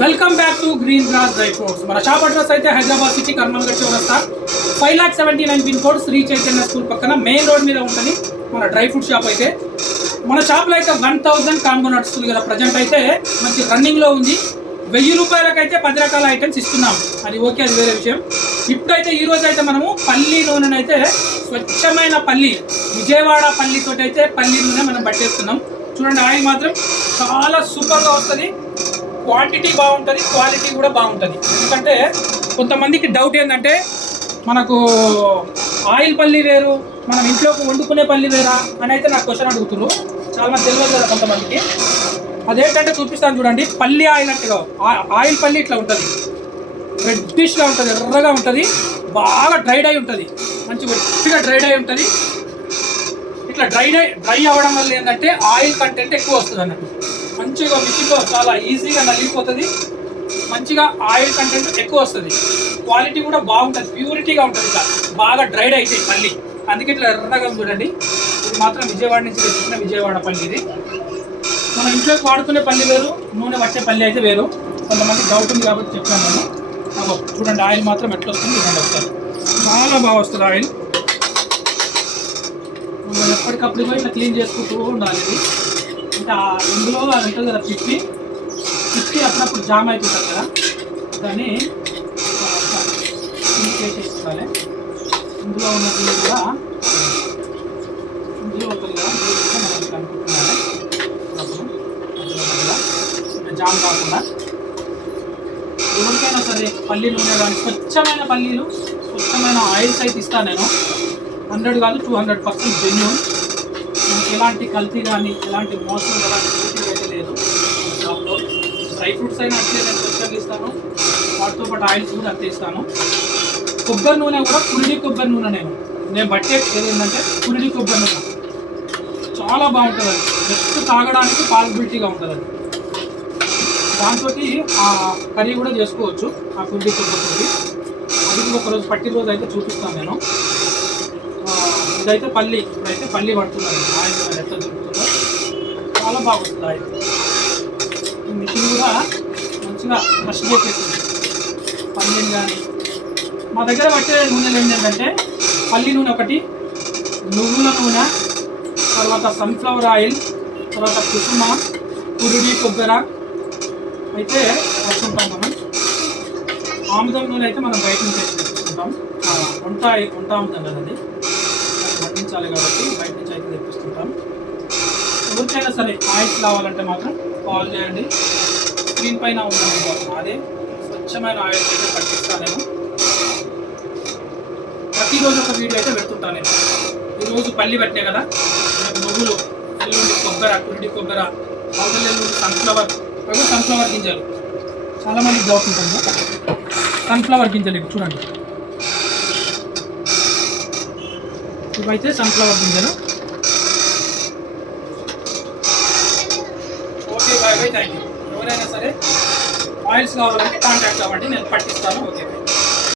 Welcome back to green grass dry fruits మన shop address అయితే Hyderabad city కర్మల్ గట్టి five lakh seventy nine pin code Shri Chaitanya school పక్కన main road మీద ఉంటుంది మన డ్రై ఫ్రూట్ షాప్ అయితే. మన షాప్లో అయితే వన్ థౌజండ్ కాంబో నడుస్తుంది కదా. ప్రజెంట్ అయితే మంచి రన్నింగ్లో ఉంది. వెయ్యి రూపాయలకైతే పది రకాల ఐటమ్స్ ఇస్తున్నాం. అది ఓకే అది వేరే విషయం. ఇప్పుడైతే ఈ రోజు అయితే మనము పల్లి నూనెను అయితే స్వచ్ఛమైన పల్లి విజయవాడ పల్లితో అయితే పల్లి నూనె మనం పట్టేస్తున్నాం చూడండి ఆయిల్ మాత్రం చాలా సూపర్గా వస్తుంది. క్వాంటిటీ బాగుంటుంది క్వాలిటీ కూడా బాగుంటుంది. ఎందుకంటే కొంతమందికి డౌట్ ఏంటంటే మనకు ఆయిల్ పల్లి వేరు మనం ఇంట్లోకి వండుకునే పల్లి వేరా అని అయితే నాకు క్వశ్చన్ అడుగుతున్నారు చాలా తెలియదు కదా కొంతమందికి. అదేంటంటే చూపిస్తాను చూడండి పల్లి ఆయిల్ అంటే ఆయిల్ పల్లి ఇట్లా ఉంటుంది. రెడ్డిష్గా ఉంటుంది ఎర్రగా ఉంటుంది బాగా డ్రైడ్ అయి ఉంటుంది. మంచి గట్టిగా డ్రైడ్ అయి ఉంటుంది. ఇట్లా డ్రై డ్రై అవ్వడం వల్ల ఏంటంటే ఆయిల్ కంటెంట్ ఎక్కువ వస్తుంది అన్నట్టు మంచిగా మిక్సీలో చాలా ఈజీగా నలిగిపోతుంది. మంచిగా ఆయిల్ కంటెంట్ ఎక్కువ వస్తుంది. క్వాలిటీ కూడా బాగుంటుంది. ప్యూరిటీగా ఉంటుంది ఇట్లా. బాగా డ్రైడ్ అయితే మళ్ళీ అందుకే ఇట్లా ఎర్రగా చూడండి. ఇది మాత్రం విజయవాడ నుంచి తెచ్చిన విజయవాడ పల్లి ఇది. మనం ఇంట్లోకి వాడుకునే పల్లి వేరు నూనె వచ్చే పల్లి అయితే వేరు. కొంతమంది డౌట్ ఉంది కాబట్టి చెప్తాను నేను. చూడండి ఆయిల్ మాత్రం ఎట్లా వస్తుంది చూడండి ఒకసారి. చాలా బాగా వస్తుంది ఆయిల్. మనం ఎప్పటికప్పుడు పోయి ఇట్లా క్లీన్ చేసుకుంటూ ఉండాలి ఆ ఇందులో అది ఉంటుంది కదా పిప్పి పిప్పి అప్పుడప్పుడు జామ్ అవుతుంటుంది కదా. దాన్ని క్లీన్ ఇందులో ఉన్నది కూడా ఇందులో ఉంటుంది కదా మనం అప్పుడు జామ్ కాకుండా. ఎవరికైనా సరే పల్లీలు ఉన్నాయి కానీ స్వచ్ఛమైన పల్లీలు స్వచ్ఛమైన ఆయిల్స్ అయితే ఇస్తాను నేను. హండ్రెడ్ కాదు టూ హండ్రెడ్ పర్సెంట్ జెన్యున్. ఎలాంటి కల్తీ కానీ ఎలాంటి మోసం ఎలాంటి అయితే లేదు. షాప్లో డ్రై ఫ్రూట్స్ అయినా అంతే నేను స్పెషల్ ఇస్తాను. వాటితో పాటు ఆయిల్స్ కూడా అంతే ఇస్తాను. కొబ్బరి నూనె కూడా పురిడి కొబ్బరి నూనె నేను. నేను బట్టే ఏంటంటే పురిడి కొబ్బరి నూనె. చాలా బాగుంటుంది అది. జస్ట్ తాగడానికి పాసిబిలిటీగా ఉంటుంది అది. దాంతో ఆ కర్రీ కూడా చేసుకోవచ్చు ఆ పురిడి కొబ్బరి అది కూడా ఒకరోజు పట్టి రోజు అయితే చూపిస్తాను నేను. ఇదైతే పల్లి ఇప్పుడైతే పల్లి పడుతున్నారు. ఆయిల్ ఎట్లా దొరుకుతుందో చాలా బాగుంటుంది ఆయిల్. ఈ మిషన్ కూడా మంచిగా బ్రష్ చేసేస్తుంది పల్లీని కానీ. మా దగ్గర పట్టే నూనెలు ఏంటంటే పల్లి నూనె ఒకటి నువ్వుల నూనె తర్వాత సన్ఫ్లవర్ ఆయిల్ తర్వాత కుసుమ పురుడి కొబ్బరి. అయితే వస్తుంటాం మనం. ఆముదం నూనె అయితే మనం బయట నుంచి అయితే వంట వంట ఆముదం కదా తెప్పించాలి కాబట్టి బయట నుంచి అయితే తెప్పిస్తుంటాం ఎవరికైనా సరే ఆయిల్స్ కావాలంటే మాత్రం కాల్ చేయండి. స్క్రీన్ పైన ఉన్నాను అదే స్వచ్ఛమైన ఆయిల్స్ అయితే పట్టిస్తాను నేను. ప్రతిరోజు ఒక వీడియో అయితే పెడుతుంటాను నేను. ఈరోజు పల్లి పెట్టే కదా. నాకు నువ్వులు ఎల్లుండి కొబ్బరి కురిడి కొబ్బరి అవతల ఎల్లుండి సన్ఫ్లవర్ సన్ఫ్లవర్ గింజలు. చాలామంది డౌట్ ఉంటుంది సన్ఫ్లవర్ గింజలు ఇవి చూడండి. ఇవైతే సన్ఫ్లవర్ గింజలు. Okay bye bye thank you ఎవరైనా సరే ఆయిల్స్ కావాలంటే కాంటాక్ట్ అవ్వండి నేను పట్టిస్తాను ఓకే